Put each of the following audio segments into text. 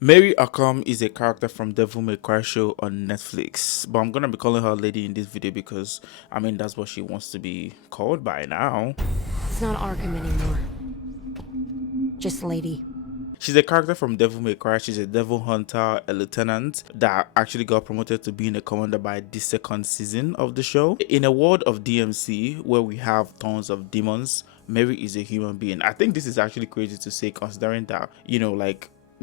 Mary Arkham is a character from Devil May Cry show on Netflix, but I'm gonna be calling her Lady in this video because that's what she wants to be called by now. It's not Arkham anymore. Just Lady. She's a character from Devil May Cry. She's a devil hunter, a lieutenant that actually got promoted to being a commander by the second season of the show. In a world of DMC where we have tons of demons, Mary is a human being. I think this is actually crazy to say considering that,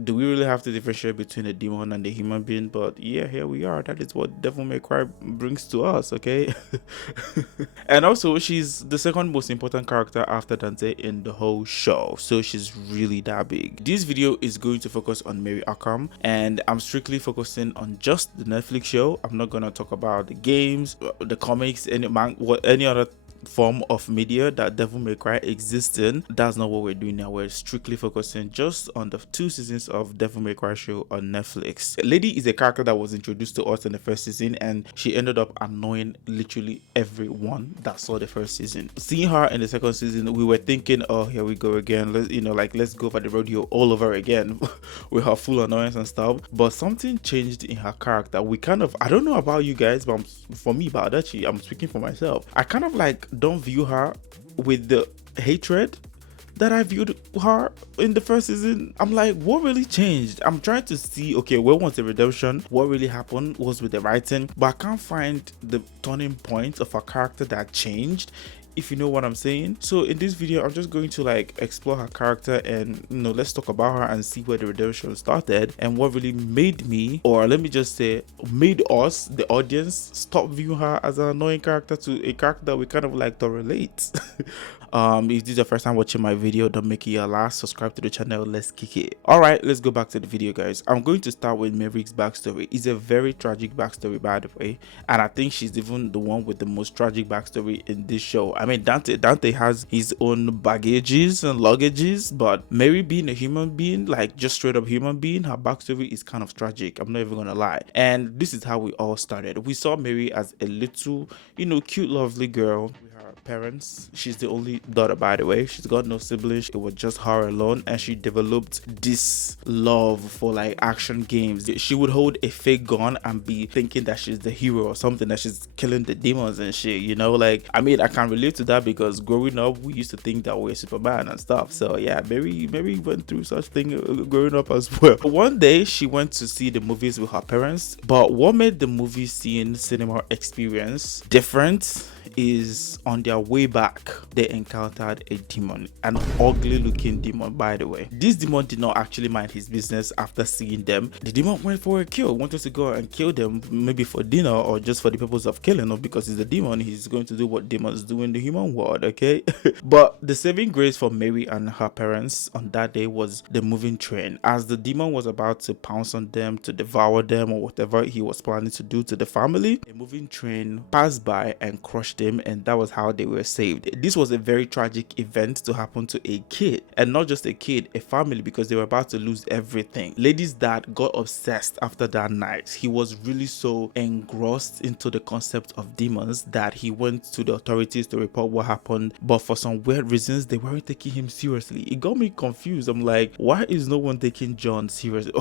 do we really have to differentiate between a demon and a human being? But yeah, here we are. That is what Devil May Cry brings to us, okay? And also, she's the second most important character after Dante in the whole show, so she's really that big. This video is going to focus on Mary Arkham, and I'm strictly focusing on just the Netflix show. I'm not gonna talk about the games, the comics, any other form of media that Devil May Cry exists in. That's not what we're doing now. We're strictly focusing just on the 2 seasons of Devil May Cry show on Netflix. Lady is a character that was introduced to us in the first season, and she ended up annoying literally everyone that saw the first season. Seeing her in the second season, we were thinking, oh, here we go again. Let's go for the rodeo all over again with her full annoyance and stuff. But something changed in her character. I don't know about you guys, but for me, Badachi, I'm speaking for myself. I kind of don't view her with the hatred that I viewed her in the first season. I'm like, what really changed? I'm trying to see, okay, where was the redemption? What really happened was with the writing, but I can't find the turning point of a character that changed, if you know what I'm saying. So in this video, I'm just going to explore her character and let's talk about her and see where the redemption started and what really made me, or let me just say made us, the audience, stop viewing her as an annoying character to a character that we kind of like to relate. If this is the first time watching my video, don't make it your last. Subscribe to the channel. Let's kick it. All right, let's go back to the video, guys. I'm going to start with Mary's backstory. It's a very tragic backstory, by the way, and I think she's even the one with the most tragic backstory in this show. Dante has his own baggages and luggages, but Mary, being a human being, like just straight up human being, her backstory is kind of tragic. I'm not even gonna lie. And this is how we all started. We saw Mary as a little, cute, lovely girl. Parents, she's the only daughter, by the way. She's got no siblings. It was just her alone, and she developed this love for action games. She would hold a fake gun and be thinking that she's the hero or something, that she's killing the demons and shit, I can relate to that because growing up we used to think that we're Superman and stuff. So yeah, Mary went through such thing growing up as well. One day she went to see the movies with her parents, but what made the movie seeing cinema experience different is on their way back they encountered a demon, an ugly looking demon, by the way. This demon did not actually mind his business. After seeing them, the demon went for a kill, wanted to go and kill them, maybe for dinner or just for the purpose of killing them, because he's a demon. He's going to do what demons do in the human world, okay? But the saving grace for Mary and her parents on that day was the moving train. As the demon was about to pounce on them, to devour them, or whatever he was planning to do to the family, a moving train passed by and crushed them, and that was how they were saved. This was a very tragic event to happen to a kid, and not just a kid, a family, because they were about to lose everything. Lady's dad got obsessed after that night. He was really so engrossed into the concept of demons that he went to the authorities to report what happened, but for some weird reasons they weren't taking him seriously. It got me confused. I'm like, why is no one taking John seriously?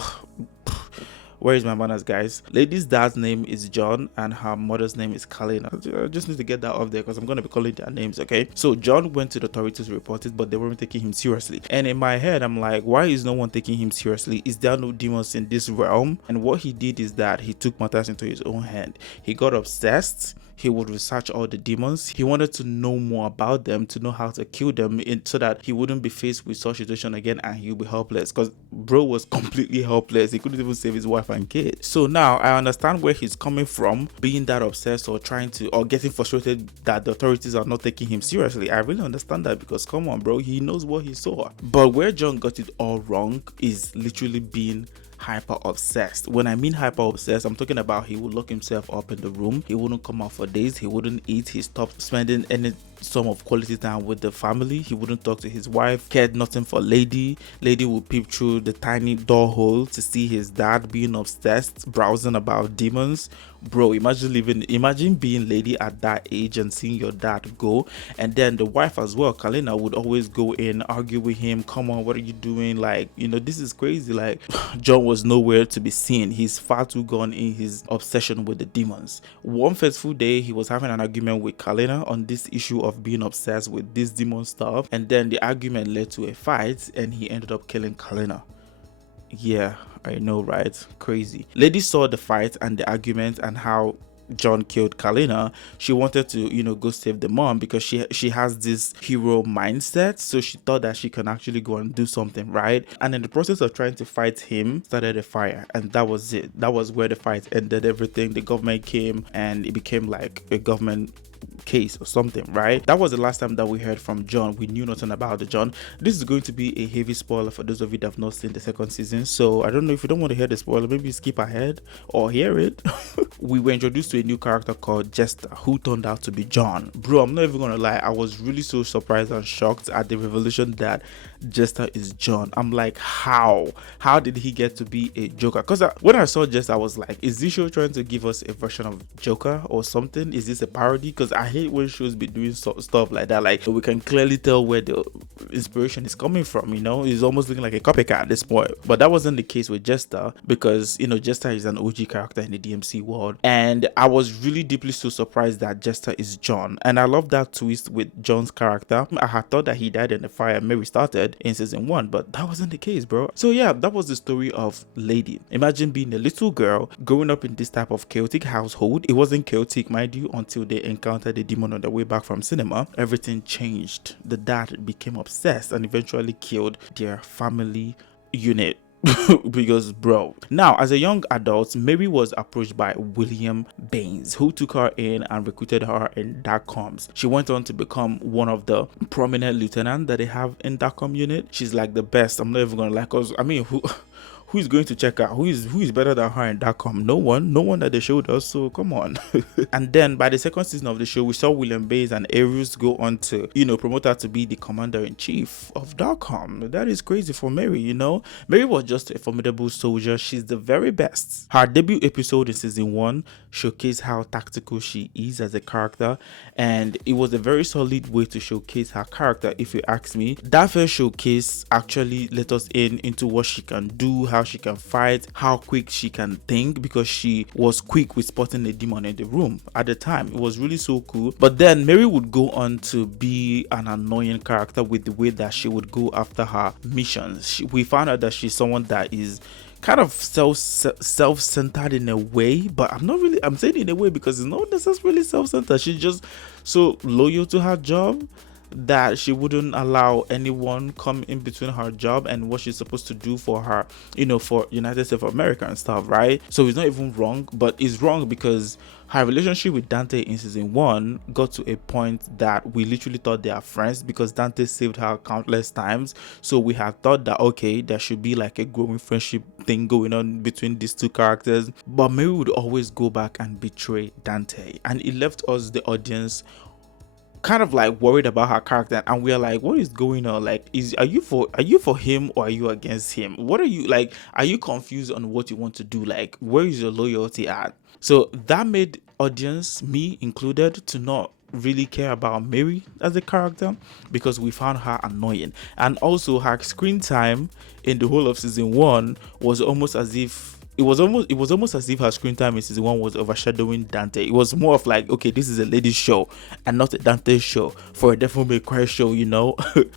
Where is my manners, guys? Lady's dad's name is John and her mother's name is Kalina. I just need to get that off there because I'm going to be calling their names, okay? So John went to the authorities to report it, but they weren't taking him seriously. And in my head, I'm like, why is no one taking him seriously? Is there no demons in this realm? And what he did is that he took matters into his own hand. He got obsessed. He would research all the demons. He wanted to know more about them, to know how to kill them, so that he wouldn't be faced with such situation again and he'll be helpless, because bro was completely helpless. He couldn't even save his wife and kid. So now I understand where he's coming from, being that obsessed or getting frustrated that the authorities are not taking him seriously. I really understand that, because come on, bro, he knows what he saw. But where John got it all wrong is literally being hyper obsessed. When I mean hyper obsessed, I'm talking about he would lock himself up in the room. He wouldn't come out for days. He wouldn't eat. He stopped spending any some of quality time with the family. He wouldn't talk to his wife, cared nothing for Lady. Lady would peep through the tiny door hole to see his dad being obsessed, browsing about demons. Bro, imagine being Lady at that age and seeing your dad go. And then the wife as well, Kalina, would always go in, argue with him. Come on, what are you doing? Like, this is crazy. Like, John was nowhere to be seen. He's far too gone in his obsession with the demons. One fateful day, he was having an argument with Kalina on this issue of being obsessed with this demon stuff. And then the argument led to a fight and he ended up killing Kalina. Yeah, I know, right? Crazy. Lady saw the fight and the argument and how John killed Kalina. She wanted to, go save the mom because she has this hero mindset. So she thought that she can actually go and do something, right? And in the process of trying to fight him, started a fire. And that was it. That was where the fight ended. Everything. The government came and it became like a government case or something, right? That was the last time that we heard from John. We knew nothing about the John. This is going to be a heavy spoiler for those of you that have not seen the second season, so I don't know, if you don't want to hear the spoiler, maybe skip ahead or hear it. We were introduced to a new character called Jester, who turned out to be John. Bro, I'm not even gonna lie, I was really so surprised and shocked at the revelation that Jester is John. I'm like, how did he get to be a Joker? Because when I saw Jester, I was like, is this show trying to give us a version of Joker or something? Is this a parody? Because I hate when shows be doing stuff like that. Like, we can clearly tell where the inspiration is coming from. It's almost looking like a copycat at this point. But that wasn't the case with Jester, because Jester is an OG character in the DMC world, and I was really deeply so surprised that Jester is John. And I love that twist with John's character. I had thought that he died in the fire Mary started in season 1, but that wasn't the case, bro. So yeah, that was the story of Lady. Imagine being a little girl growing up in this type of chaotic household. It wasn't chaotic, mind you, until they encountered the demon on their way back from cinema. Everything changed. The dad became obsessed and eventually killed their family unit. Because, bro, now as a young adult, Mary was approached by William Baines, who took her in and recruited her in DACOMs. She went on to become one of the prominent lieutenants that they have in DACOM unit. She's like the best. I'm not even gonna lie, cause I mean, who is going to check out? Who is better than her in DACOM? No one that they showed us, so come on. And then by the second season of the show, we saw William Baines and Arius go on to, promote her to be the commander-in-chief of DACOM. That is crazy for Mary, Mary was just a formidable soldier. She's the very best. Her debut episode in season 1 showcased how tactical she is as a character, and it was a very solid way to showcase her character, if you ask me. That first showcase actually let us into what she can do, how she can fight, how quick she can think, because she was quick with spotting a demon in the room at the time. It was really so cool. But then Mary would go on to be an annoying character with the way that she would go after her missions. We found out that she's someone that is kind of self-centered in a way, but I'm saying in a way because it's not necessarily self-centered. She's just so loyal to her job that she wouldn't allow anyone come in between her job and what she's supposed to do for her, for United States of America and stuff, right? So it's not even wrong, but it's wrong because her relationship with Dante in season 1 got to a point that we literally thought they are friends, because Dante saved her countless times. So we had thought that, okay, there should be like a growing friendship thing going on between these two characters. But Mary would always go back and betray Dante, and it left us, the audience, kind of like worried about her character, and we are like, what is going on? Like, are you for him or are you against him? What are you like? Are you confused on what you want to do? Like, where is your loyalty at? So that made audience, me included, to not really care about Mary as a character, because we found her annoying. And also her screen time in the whole of season 1 was almost as if it was almost as if her screen time in season 1 was overshadowing Dante. It was more of like, okay, this is a ladies show and not a Dante show, for a Devil May Cry show,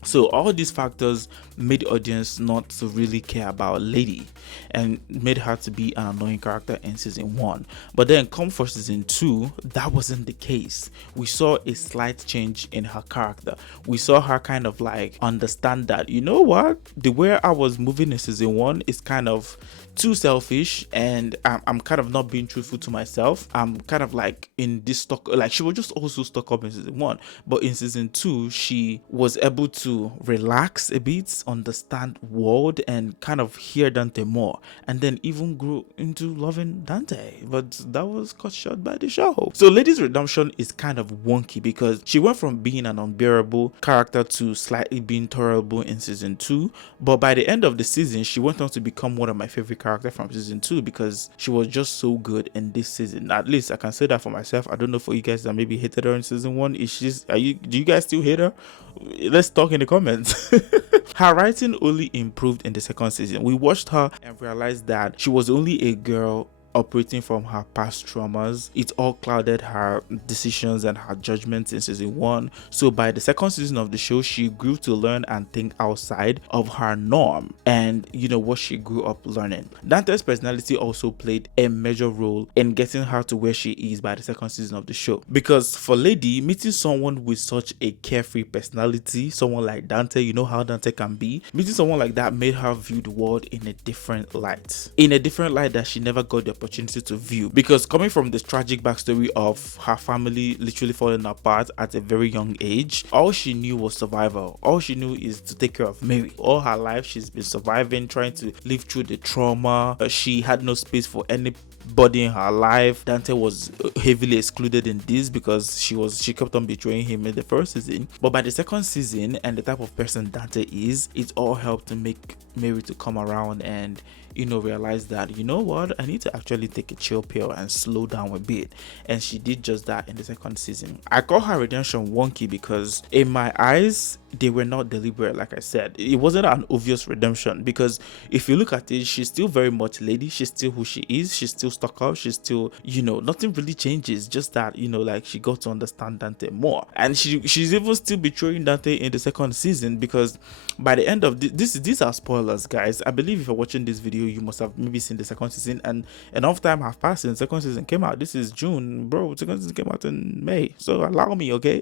So all these factors made the audience not to really care about Lady, and made her to be an annoying character in season 1. But then come for season 2, that wasn't the case. We saw a slight change in her character. We saw her kind of like understand that, the way I was moving in season 1 is kind of too selfish, and I'm kind of not being truthful to myself. I'm kind of like in this stock, like she was just also stuck up in season 1, but in season 2 she was able to relax a bit, understand world, and kind of hear Dante more, and then even grew into loving Dante. But that was cut short by the show. So Lady's redemption is kind of wonky because she went from being an unbearable character to slightly being tolerable in season 2, but by the end of the season she went on to become one of my favorite characters from season 2 because she was just so good in this season. At least I can say that for myself. I don't know for you guys that maybe hated her in season 1. Is she, do you guys still hate her? Let's talk in the comments. Her writing only improved in the second season. We watched her and realized that she was only a girl operating from her past traumas. It all clouded her decisions and her judgments in season 1. So by the second season of the show, she grew to learn and think outside of her norm and what she grew up learning. Dante's personality also played a major role in getting her to where she is by the second season of the show, because for Lady, meeting someone with such a carefree personality, someone like Dante, you know how Dante can be, meeting someone like that made her view the world in a different light, that she never got the opportunity to view, because coming from this tragic backstory of her family literally falling apart at a very young age, all she knew was survival. All she knew is to take care of Mary. All her life she's been surviving, trying to live through the trauma. She had no space for anybody in her life. Dante was heavily excluded in this because she kept on betraying him in the first season, but by the second season and the type of person Dante is, it all helped to make Mary to come around and realize that, I need to actually take a chill pill and slow down a bit. And she did just that in the second season. I call her redemption wonky because in my eyes they were not deliberate. Like I said, it wasn't an obvious redemption, because if you look at it, she's still very much Lady. She's still who she is. She's still stuck up. She's still, nothing really changes, just that, like she got to understand Dante more, and she's even still betraying Dante in the second season, because by the end of these are spoilers, guys. I believe if you're watching this video, you must have maybe seen the second season, and enough time have passed since the second season came out. This is June, bro. The second season came out in May, so allow me, okay?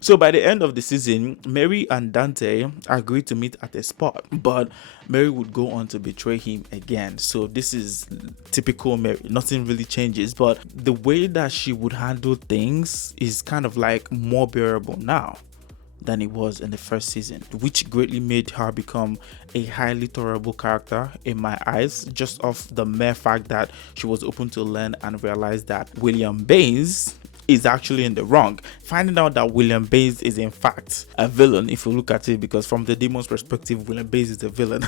So by the end of the season, Mary and Dante agreed to meet at a spot, but Mary would go on to betray him again. So this is typical Mary. Nothing really changes, but the way that she would handle things is kind of like more bearable now than it was in the first season, which greatly made her become a highly tolerable character in my eyes, just off the mere fact that she was open to learn and realize that William Baines is actually in the wrong. Finding out that William Baines is in fact a villain, if you look at it, because from the demon's perspective, William Baines is a villain.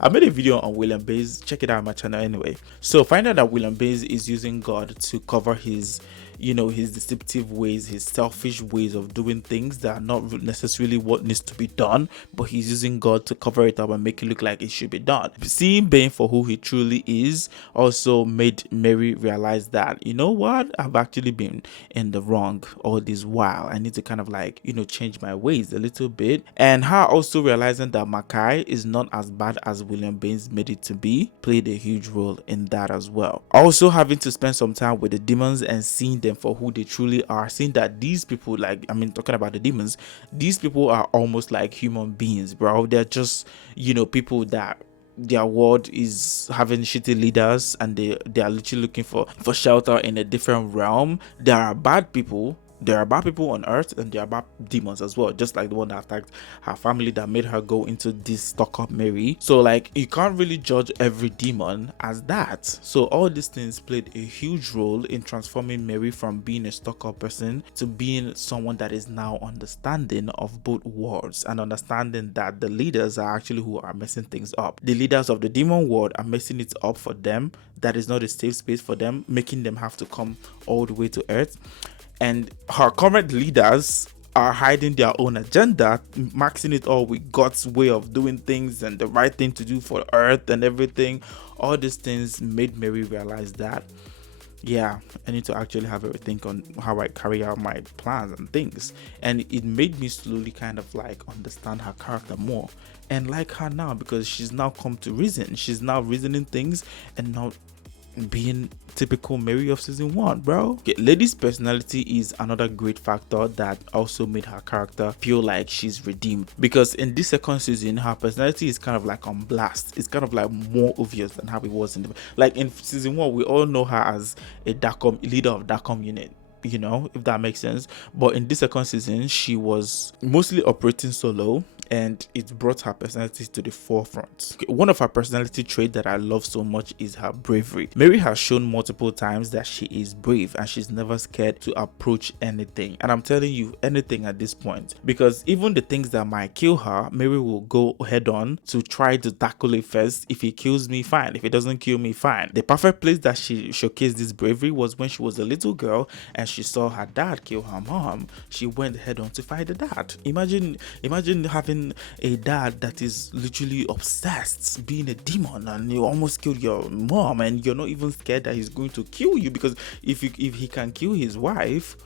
I made a video on William Baines, check it out on my channel anyway. So find out that William Baines is using God to cover his his deceptive ways, his selfish ways of doing things that are not necessarily what needs to be done, but he's using God to cover it up and make it look like it should be done. Seeing Bane for who he truly is also made Mary realize that, I've actually been in the wrong all this while. I need to kind of change my ways a little bit. And her also realizing that Makai is not as bad as William Baines made it to be played a huge role in that as well. Also having to spend some time with the demons and seeing them for who they truly are, seeing that these people, talking about the demons, these people are almost like human beings, bro. They're just people that their world is having shitty leaders, and they are literally looking for shelter in a different realm. There are bad people on earth, and there are bad demons as well, just like the one that attacked her family, that made her go into this stuck-up Mary. So you can't really judge every demon as that. So all these things played a huge role in transforming Mary from being a stuck-up person to being someone that is now understanding of both worlds, and understanding that the leaders are actually who are messing things up. The leaders of the demon world are messing it up for them. That is not a safe space for them, making them have to come all the way to earth. And her current leaders are hiding their own agenda, maxing it all with God's way of doing things and the right thing to do for earth and everything. All these things made Mary realize that, I need to actually have a rethink on how I carry out my plans and things. And it made me slowly kind of understand her character more and like her now, because she's now come to reason. She's now reasoning things and not being typical Mary of season 1, bro. Okay, Lady's personality is another great factor that also made her character feel like she's redeemed, because in this second season her personality is kind of like on blast. It's kind of like more obvious than how it was in the, like in season 1 we all know her as a Darkom leader of Darkom unit, you know, if that makes sense. But in this second season she was mostly operating solo, and it brought her personality to the forefront. Okay, one of her personality traits that I love so much is her bravery. Mary has shown multiple times that she is brave and she's never scared to approach anything. And I'm telling you, anything at this point, because even the things that might kill her, Mary will go head on to try to tackle it first. If it kills me, fine. If it doesn't kill me, fine. The perfect place that she showcased this bravery was when she was a little girl and she saw her dad kill her mom. She went head on to fight the dad. Imagine having a dad that is literally obsessed being a demon, and you almost killed your mom and you're not even scared that he's going to kill you, because if he can kill his wife,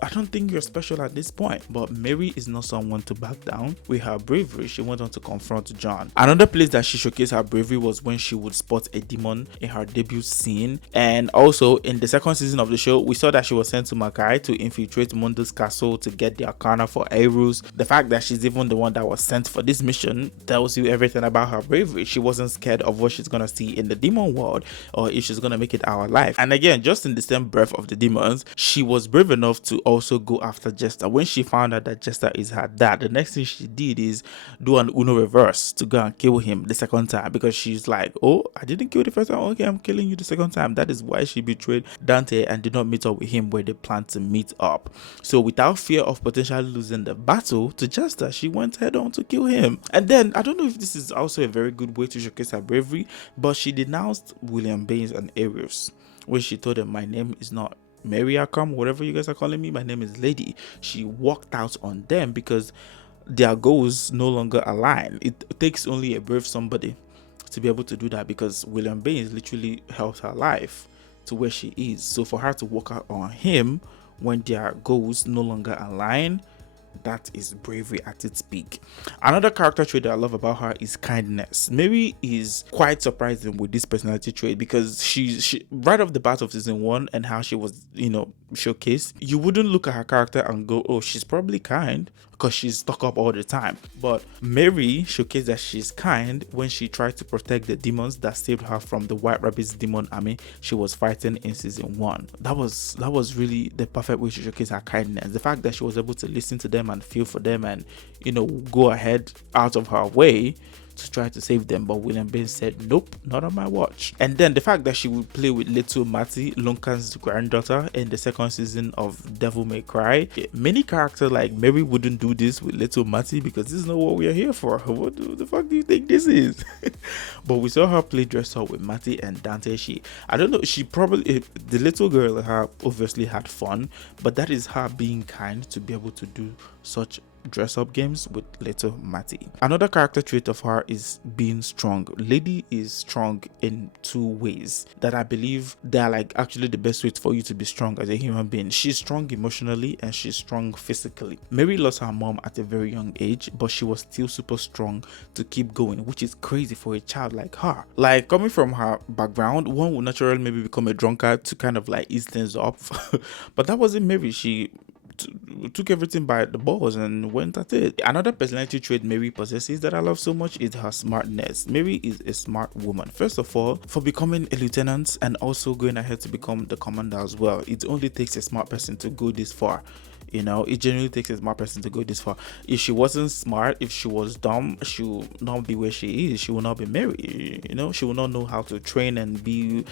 I don't think you're special at this point. But Mary is not someone to back down. With her bravery, she went on to confront John. Another place that she showcased her bravery was when she would spot a demon in her debut scene. And also in the second season of the show, we saw that she was sent to Makai to infiltrate Mundo's castle to get the Arcana for Erus. The fact that she's even the one that was sent for this mission tells you everything about her bravery. She wasn't scared of what she's gonna see in the demon world, or if she's gonna make it our life. And again, just in the same breath of the demons, she was brave enough to also go after Jester. When she found out that Jester is her dad, the next thing she did is do an Uno reverse to go and kill him the second time, because she's like, oh, I didn't kill the first time, okay, I'm killing you the second time. That is why she betrayed Dante and did not meet up with him where they planned to meet up. So without fear of potentially losing the battle to Jester, she went head on to kill him. And then I don't know if this is also a very good way to showcase her bravery, but she denounced William Baines and Arius when she told them, my name is not Mary Arkham, whatever you guys are calling me, my name is Lady. She walked out on them because their goals no longer align. It takes only a brave somebody to be able to do that, because William Baines literally helped her life to where she is. So for her to walk out on him when their goals no longer align, that is bravery at its peak. Another character trait that I love about her is kindness. Mary is quite surprising with this personality trait, because she right off the bat of season 1 and how she was, showcased, you wouldn't look at her character and go, oh, she's probably kind, because she's stuck up all the time. But Mary showcased that she's kind when she tried to protect the demons that saved her from the White Rabbit's demon army she was fighting in season 1. That was really the perfect way to showcase her kindness. The fact that she was able to listen to them and feel for them and go ahead out of her way to try to save them. But William Baines said, nope, not on my watch. And then the fact that she would play with little Mattie, Luncan's granddaughter, in the second season of Devil May Cry. Many characters like Mary wouldn't do this with little Mattie, because this is not what we are here for. What the fuck do you think this is? But we saw her play dress up with Mattie and Dante. I don't know, she probably, the little girl in her obviously had fun, but that is her being kind to be able to do such dress up games with little Mattie. Another character trait of her is being strong. Lady is strong in 2 ways that I believe they are like actually the best ways for you to be strong as a human being. She's strong emotionally and she's strong physically. Mary lost her mom at a very young age, but she was still super strong to keep going, which is crazy for a child like her. Like, coming from her background, one would naturally maybe become a drunkard to kind of like ease things up. But that wasn't Mary. She took everything by the balls and went at it. Another personality trait Mary possesses that I love so much is her smartness. Mary is a smart woman. First of all, for becoming a lieutenant and also going ahead to become the commander as well, it only takes a smart person to go this far. It genuinely takes a smart person to go this far. If she wasn't smart, if she was dumb, she will not be where she is. She will not be Mary. She will not know how to train and be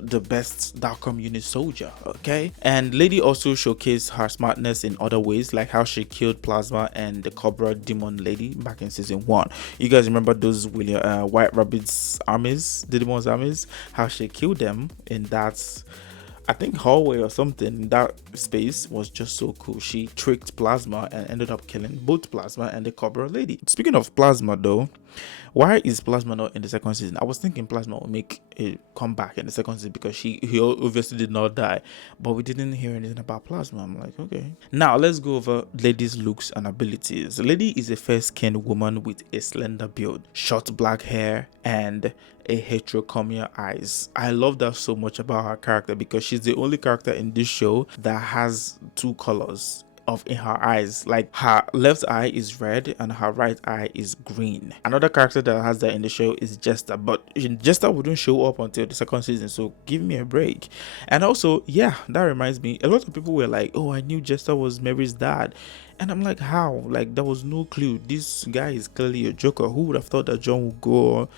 the best Darkom unit soldier. Okay. And Lady also showcased her smartness in other ways, like how she killed Plasma and the Cobra Demon Lady back in season 1. You guys remember those White Rabbit's armies, the demon's armies? How she killed them in that, I think, hallway or something. That space was just so cool. She tricked Plasma and ended up killing both Plasma and the Cobra Lady. Speaking of Plasma though, Why is Plasma not in the second season? I was thinking Plasma will make a comeback in the second season because he obviously did not die, but we didn't hear anything about Plasma. I'm like, okay. Now let's go over Lady's looks and abilities. Lady is a fair-skinned woman with a slender build, short black hair, and a heterochromia eyes. I love that so much about her character because she's the only character in this show that has two colors of in her eyes. Like her left eye is red and her right eye is green. Another character that has that in the show is Jester, but Jester wouldn't show up until the second season, so give me a break. And also, yeah, that reminds me, a lot of people were like, oh, I knew Jester was Mary's dad. And I'm like, how? Like, there was no clue. This guy is clearly a Joker. Who would have thought that John would go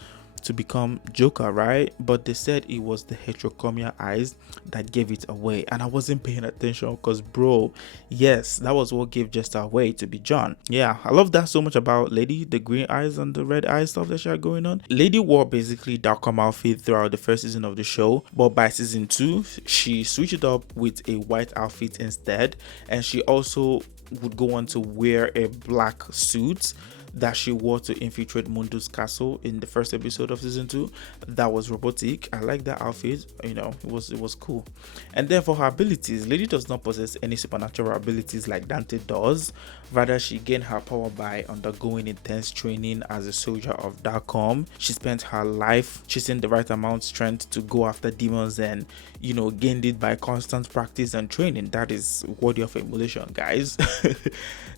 to become Joker, right? But they said it was the heterochromia eyes that gave it away, and I wasn't paying attention because, bro, yes, that was what gave Jester away to be John. Yeah, I love that so much about Lady, the green eyes and the red eyes stuff that she had going on. Lady wore basically darker outfit throughout the first season of the show, but by season 2 she switched it up with a white outfit instead, and she also would go on to wear a black suit that she wore to infiltrate Mundo's castle in the first episode of season 2. That was robotic. I like that outfit. You know, it was cool. And then for her abilities, Lady does not possess any supernatural abilities like Dante does. Rather, she gained her power by undergoing intense training as a soldier of Darkom. She spent her life chasing the right amount of strength to go after demons, and you know, gained it by constant practice and training. That is worthy of emulation, guys.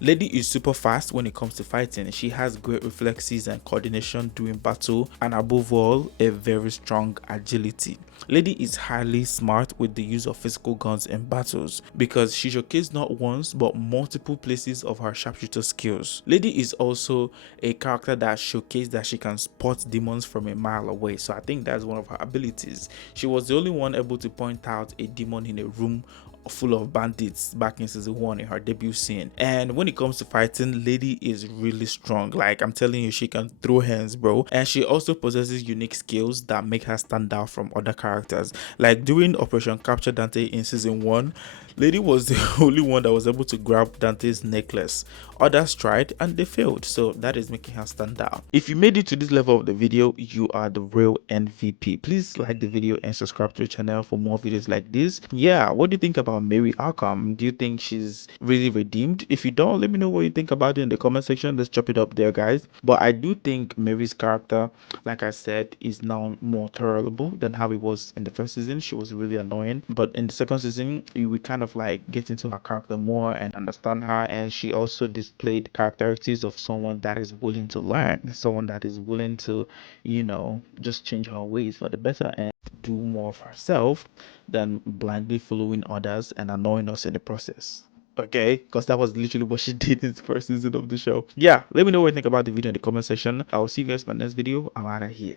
Lady is super fast when it comes to fighting. She has great reflexes and coordination during battle, and above all, a very strong agility. Lady is highly smart with the use of physical guns in battles because she showcased not once but multiple places of her sharpshooter skills. Lady is also a character that showcased that she can spot demons from a mile away, so I think that's one of her abilities. She was the only one able to point out a demon in a room full of bandits back in season 1 in her debut scene. And when it comes to fighting, Lady is really strong. Like, I'm telling you, she can throw hands, bro. And she also possesses unique skills that make her stand out from other characters. Like during Operation Capture Dante in season 1, Lady was the only one that was able to grab Dante's necklace. Others tried and they failed, so that is making her stand out. If you made it to this level of the video, you are the real MVP. Please like the video and subscribe to the channel for more videos like this. Yeah, what do you think about Mary Arkham? Do you think she's really redeemed? If you don't, let me know what you think about it in the comment section. Let's chop it up there, guys. But I do think Mary's character, like I said, is now more tolerable than how it was in the first season. She was really annoying, but in the second season we kind of like get into her character more and understand her, and she also displayed characteristics of someone that is willing to learn, someone that is willing to, you know, just change her ways for the better and do more of herself than blindly following others and annoying us in the process. Okay, because that was literally what she did in the first season of the show. Yeah, let me know what you think about the video in the comment section. I'll see you guys in my next video. I'm out of here.